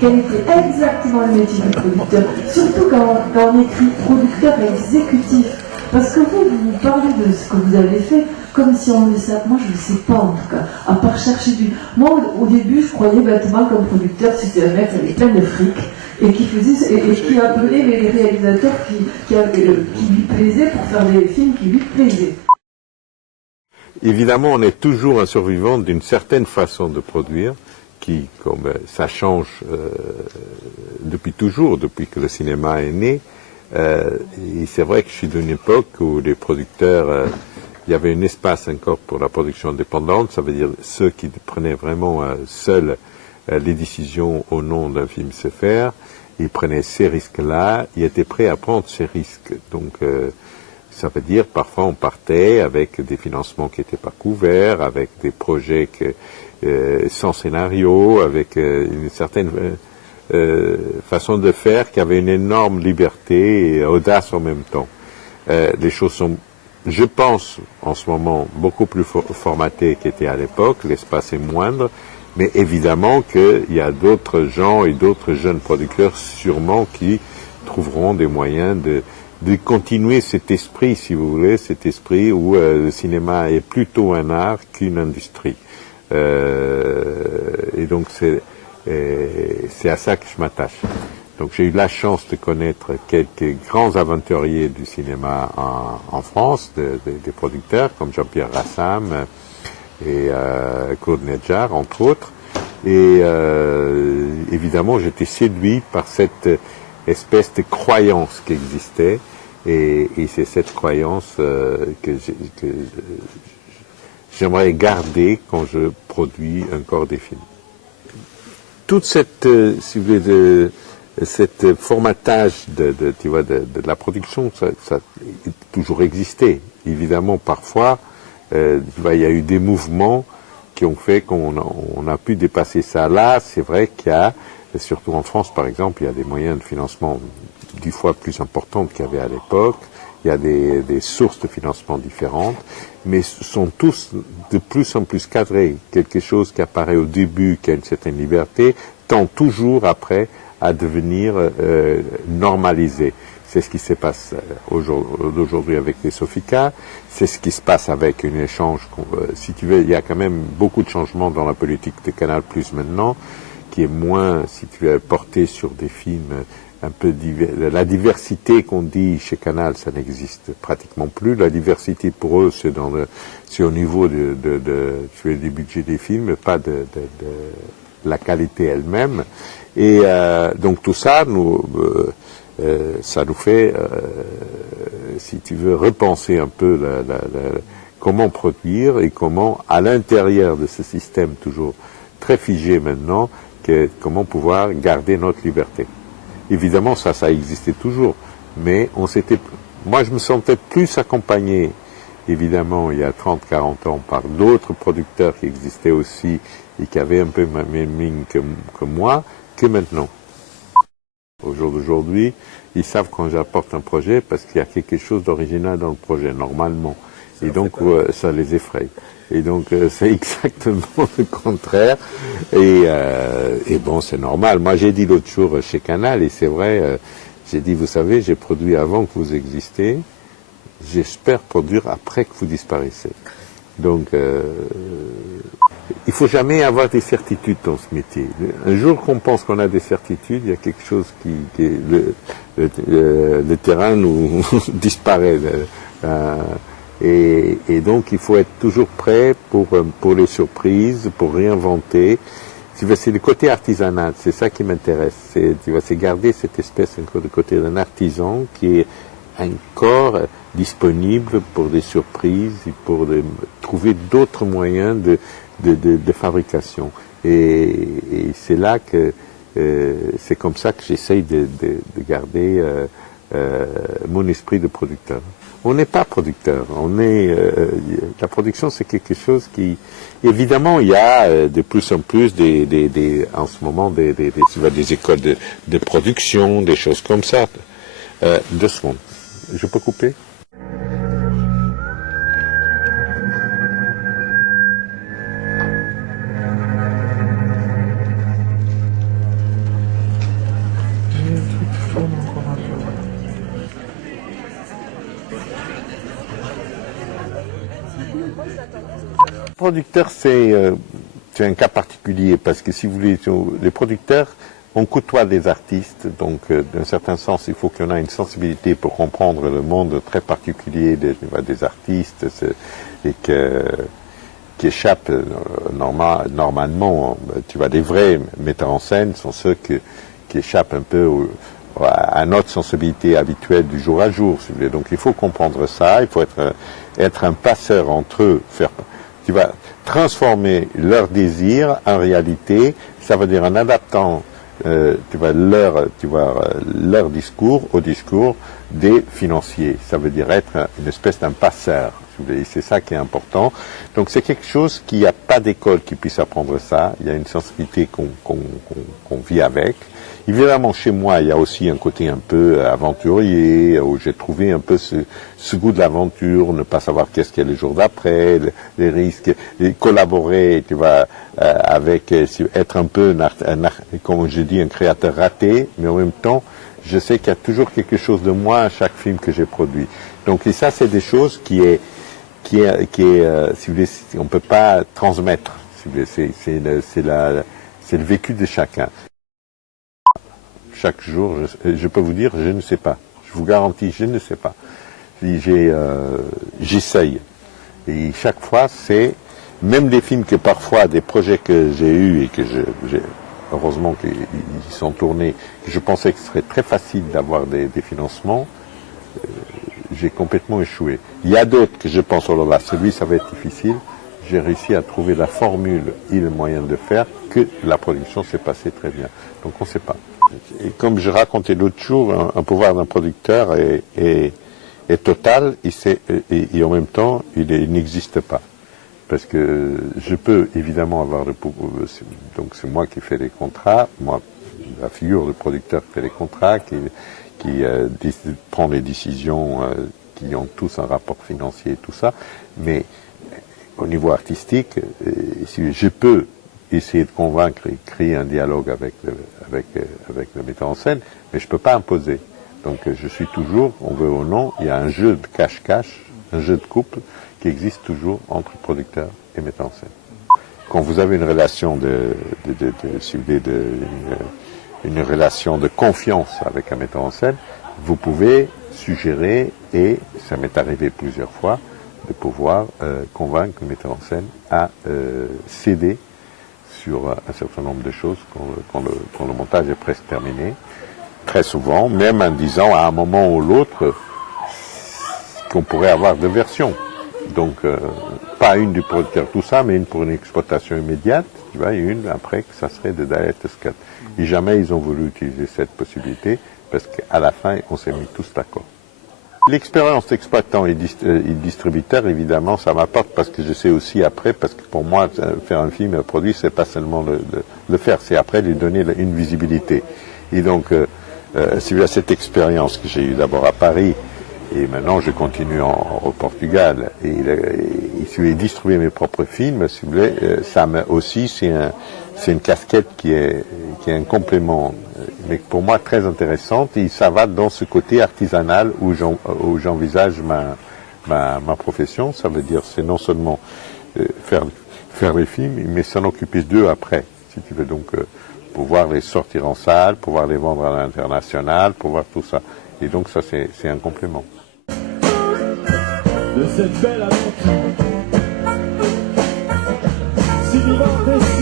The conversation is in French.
Quel était exactement le métier du producteur, surtout quand on écrit producteur exécutif. Parce que vous parlez de ce que vous avez fait comme si on le savait. Moi, je ne sais pas en tout cas, à part chercher du... Moi, au début, je croyais bêtement comme producteur, c'était un mec qui avait plein de fric et qui faisait et qui appelait les réalisateurs qui lui plaisaient pour faire des films qui lui plaisaient. Évidemment, on est toujours un survivant d'une certaine façon de produire, qui, comme ça change depuis toujours, depuis que le cinéma est né. Et c'est vrai que je suis d'une époque où les producteurs, il y avait un espace encore pour la production indépendante, ça veut dire ceux qui prenaient vraiment seuls les décisions au nom d'un film se faire, ils prenaient ces risques-là, ils étaient prêts à prendre ces risques. Donc ça veut dire parfois on partait avec des financements qui n'étaient pas couverts, avec des projets sans scénario, avec une certaine façon de faire qui avait une énorme liberté et audace en même temps. Les choses sont, je pense, en ce moment, beaucoup plus formatées qu'étaient à l'époque, l'espace est moindre, mais évidemment qu'il y a d'autres gens et d'autres jeunes producteurs sûrement qui trouveront des moyens de continuer cet esprit, si vous voulez, cet esprit où le cinéma est plutôt un art qu'une industrie. Et donc c'est à ça que je m'attache. Donc j'ai eu la chance de connaître quelques grands aventuriers du cinéma en France, des producteurs comme Jean-Pierre Rassam et Claude Nedjar, entre autres. Et évidemment, j'étais séduit par cette espèce de croyance qui existait. Et c'est cette croyance que j'aimerais garder quand je produis encore des films. Toute cette, si vous voulez, cette formatage tu vois, de la production, ça a toujours existé. Évidemment, parfois, tu vois, il y a eu des mouvements qui ont fait qu'on a pu dépasser ça. Là, c'est vrai qu'il y a, surtout en France par exemple, il y a des moyens de financement 10 fois plus importants qu'il y avait à l'époque. Il y a des sources de financement différentes, mais sont tous de plus en plus cadrés. Quelque chose qui apparaît au début, qui a une certaine liberté, tend toujours après à devenir normalisé. C'est ce qui se passe aujourd'hui avec les Sofica, c'est ce qui se passe avec un échange. Si tu veux, il y a quand même beaucoup de changements dans la politique de Canal+ maintenant, qui est moins, si tu veux, porté sur des films un peu la diversité qu'on dit chez Canal, ça n'existe pratiquement plus. La diversité pour eux, c'est au niveau des budgets des films, pas de la qualité elle-même. Et donc tout ça, ça nous fait, si tu veux, repenser un peu comment produire et comment, à l'intérieur de ce système toujours très figé maintenant, comment pouvoir garder notre liberté. Évidemment, ça existait toujours, mais moi je me sentais plus accompagné, évidemment, il y a 30-40 ans, par d'autres producteurs qui existaient aussi et qui avaient un peu ma même ligne que moi, que maintenant. Au jour d'aujourd'hui, ils savent quand j'apporte un projet parce qu'il y a quelque chose d'original dans le projet, normalement. Et donc, ça les effraie. Et donc, c'est exactement le contraire. Et bon, c'est normal. Moi, j'ai dit l'autre jour chez Canal, et c'est vrai, j'ai dit, vous savez, j'ai produit avant que vous existiez, j'espère produire après que vous disparaissez. Donc, il faut jamais avoir des certitudes dans ce métier. Un jour qu'on pense qu'on a des certitudes, il y a quelque chose le terrain nous disparaît. Et donc, il faut être toujours prêt pour les surprises, pour réinventer. C'est le côté artisanal, c'est ça qui m'intéresse. C'est garder cette espèce encore de côté d'un artisan qui est encore disponible pour des surprises et pour trouver d'autres moyens de fabrication. Et c'est là que c'est comme ça que j'essaye de garder mon esprit de producteur. On n'est pas producteur, la production c'est quelque chose qui, évidemment il y a de plus en plus en ce moment des écoles de production, des choses comme ça. 2 secondes, je peux couper? Le producteur, c'est un cas particulier parce que si vous voulez, les producteurs, on côtoie des artistes, donc d'un certain sens, il faut qu'on ait une sensibilité pour comprendre le monde très particulier des artistes et qui échappent normalement. Tu vois, les vrais metteurs en scène sont ceux qui échappent un peu à notre sensibilité habituelle du jour à jour. Si vous voulez. Donc il faut comprendre ça, il faut être un passeur entre eux, tu vas transformer leur désir en réalité, ça veut dire en adaptant leur discours au discours des financiers. Ça veut dire être une espèce d'un passeur. C'est ça qui est important. Donc c'est quelque chose qu'il n'y a pas d'école qui puisse apprendre ça. Il y a une sensibilité qu'on vit avec. Évidemment, chez moi, il y a aussi un côté un peu aventurier, où j'ai trouvé un peu ce goût de l'aventure, ne pas savoir qu'est-ce qu'il y a le jour d'après, les risques, et collaborer, tu vois, être un peu, comme je dis, un créateur raté, mais en même temps, je sais qu'il y a toujours quelque chose de moi à chaque film que j'ai produit. Donc, et ça, c'est des choses si vous voulez, on peut pas transmettre. Si vous voulez, c'est le vécu de chacun. Chaque jour, je peux vous dire, je ne sais pas. Je vous garantis, je ne sais pas. J'essaye. Et chaque fois, c'est même des films que parfois, des projets que j'ai eus et que heureusement qu'ils sont tournés, que je pensais que ce serait très facile d'avoir des financements, j'ai complètement échoué. Il y a d'autres que je pense, oh là là, celui, ça va être difficile. J'ai réussi à trouver la formule et le moyen de faire que la production s'est passée très bien. Donc on ne sait pas. Et comme je racontais l'autre jour, un pouvoir d'un producteur est total et en même temps, il n'existe pas. Parce que je peux évidemment avoir le pouvoir, donc c'est moi qui fais les contrats, moi, la figure du producteur qui fait les contrats, qui prend les décisions qui ont tous un rapport financier et tout ça, mais au niveau artistique, je peux essayer de convaincre et créer un dialogue avec le metteur en scène, mais je ne peux pas imposer. Donc je suis toujours, on veut ou non, il y a un jeu de cache-cache, un jeu de couple qui existe toujours entre producteur et metteur en scène. Quand vous avez une relation une relation de confiance avec un metteur en scène, vous pouvez suggérer, et ça m'est arrivé plusieurs fois, de pouvoir convaincre le metteur en scène à céder sur un certain nombre de choses quand le montage est presque terminé. Très souvent, même en disant à un moment ou l'autre qu'on pourrait avoir 2 versions. Donc, pas une du producteur, tout ça, mais une pour une exploitation immédiate, tu vois, et une après que ça serait de Director's Cut. Et jamais ils ont voulu utiliser cette possibilité, parce qu'à la fin, on s'est mis tous d'accord. L'expérience d'exploitant et distributeur, évidemment, ça m'apporte parce que je sais aussi après, parce que pour moi, faire un film, un produit, c'est pas seulement le faire, c'est après lui donner une visibilité. Et donc, c'est cette expérience que j'ai eue d'abord à Paris, et maintenant je continue au Portugal, et distribuer mes propres films, si vous voulez, ça aussi, c'est une casquette qui est un complément, mais pour moi très intéressante, et ça va dans ce côté artisanal où j'envisage ma profession. Ça veut dire, c'est non seulement faire les films, mais s'en occuper d'eux après, si tu veux. Donc, pouvoir les sortir en salle, pouvoir les vendre à l'international, pouvoir tout ça. Et donc, ça, c'est un complément. De cette belle aventure, si vivante et si